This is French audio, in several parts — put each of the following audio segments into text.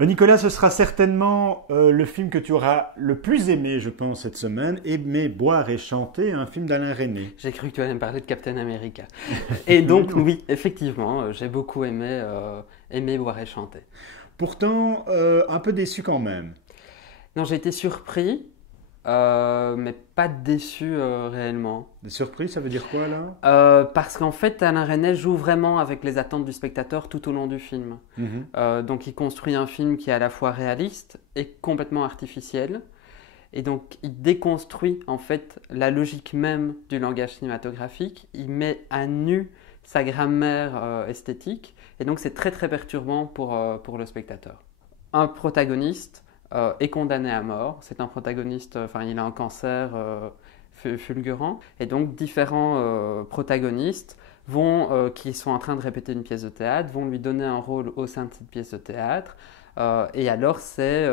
Nicolas, ce sera certainement le film que tu auras le plus aimé, je pense, cette semaine. Aimer, boire et chanter, un film d'Alain Resnais. J'ai cru que tu allais me parler de Captain America. Et donc, oui, effectivement, j'ai beaucoup aimé aimer, boire et chanter. Pourtant, un peu déçu quand même. Non, j'ai été surpris, mais pas déçu réellement. Des surprises, ça veut dire quoi là? Parce qu'en fait, Alain Resnais joue vraiment avec les attentes du spectateur tout au long du film. Donc, il construit un film qui est à la fois réaliste et complètement artificiel. Et donc, il déconstruit en fait la logique même du langage cinématographique. Il met à nu sa grammaire esthétique. Et donc, c'est très très perturbant pour le spectateur. Un protagoniste est condamné à mort. C'est un protagoniste, il a un cancer fulgurant. Et donc, différents protagonistes qui sont en train de répéter une pièce de théâtre vont lui donner un rôle au sein de cette pièce de théâtre. Et alors, c'est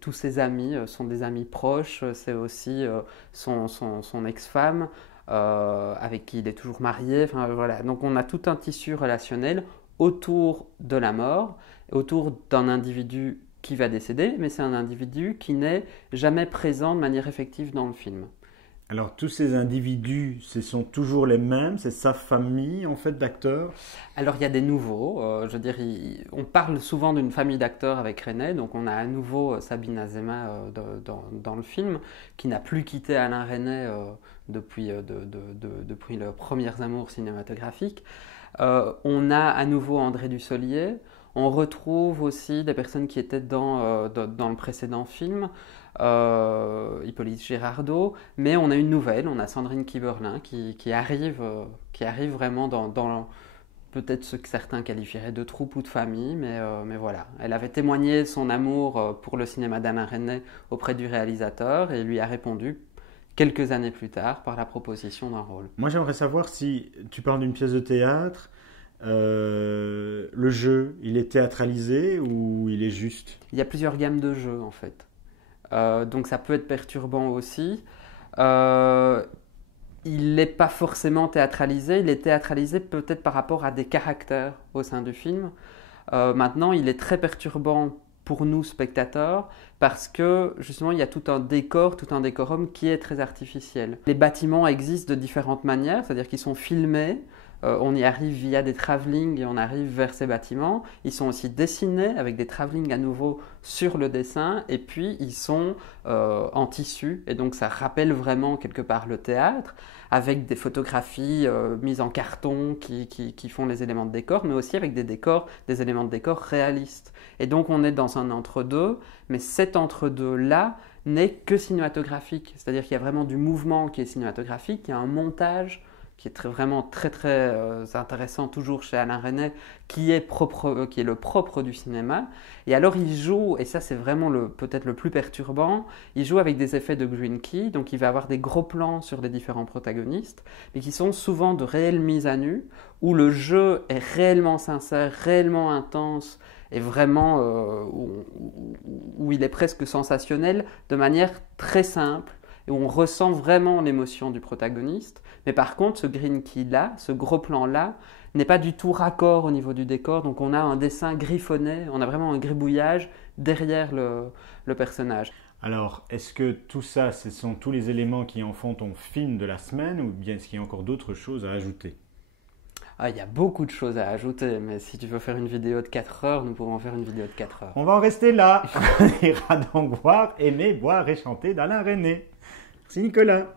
tous ses amis, sont des amis proches, c'est aussi son ex-femme avec qui il est toujours marié. Enfin, voilà. Donc, on a tout un tissu relationnel autour de la mort, autour d'un individu qui va décéder, mais c'est un individu qui n'est jamais présent de manière effective dans le film. Alors, tous ces individus, ce sont toujours les mêmes? C'est sa famille, en fait, d'acteurs? Alors, il y a des nouveaux. Je veux dire, on parle souvent d'une famille d'acteurs avec Resnais. Donc, on a à nouveau Sabine Azéma dans le film, qui n'a plus quitté Alain Resnais depuis leurs premiers amours cinématographiques. On a à nouveau André Dussolier. On retrouve aussi des personnes qui étaient dans le précédent film. Hippolyte Girardot, mais on a une nouvelle, on a Sandrine Kiberlin qui arrive vraiment dans peut-être ce que certains qualifieraient de troupe ou de famille, mais voilà. Elle avait témoigné son amour pour le cinéma d'Alain Resnais auprès du réalisateur et lui a répondu quelques années plus tard par la proposition d'un rôle. Moi, j'aimerais savoir si tu parles d'une pièce de théâtre, le jeu, il est théâtralisé ou il est juste? Il y a plusieurs gammes de jeux en fait. Donc ça peut être perturbant aussi. Il n'est pas forcément théâtralisé, il est théâtralisé peut-être par rapport à des caractères au sein du film. Maintenant, il est très perturbant pour nous, spectateurs, parce que justement, il y a tout un décorum qui est très artificiel. Les bâtiments existent de différentes manières, c'est-à-dire qu'ils sont filmés. On y arrive via des travelling et on arrive vers ces bâtiments. Ils sont aussi dessinés avec des travelling à nouveau sur le dessin et puis ils sont en tissu et donc ça rappelle vraiment quelque part le théâtre avec des photographies mises en carton qui font les éléments de décor mais aussi avec des éléments de décor réalistes. Et donc on est dans un entre-deux, mais cet entre-deux-là n'est que cinématographique. C'est-à-dire qu'il y a vraiment du mouvement qui est cinématographique, il y a un montage qui est vraiment très très intéressant toujours chez Alain Resnais, qui est le propre du cinéma. Et alors il joue, et ça c'est vraiment peut-être le plus perturbant, il joue avec des effets de green key, donc il va avoir des gros plans sur les différents protagonistes, mais qui sont souvent de réelles mises à nu, où le jeu est réellement sincère, réellement intense, et vraiment où il est presque sensationnel, de manière très simple, et où on ressent vraiment l'émotion du protagoniste. Mais par contre, ce green key-là, ce gros plan-là, n'est pas du tout raccord au niveau du décor. Donc on a un dessin griffonné, on a vraiment un gribouillage derrière le personnage. Alors, est-ce que tout ça, ce sont tous les éléments qui en font ton film de la semaine ou bien est-ce qu'il y a encore d'autres choses à ajouter? Il y a beaucoup de choses à ajouter, mais si tu veux faire une vidéo de 4 heures, nous pouvons faire une vidéo de 4 heures. On va en rester là. On ira donc voir, aimer, boire et chanter d'Alain Resnais. Merci Nicolas.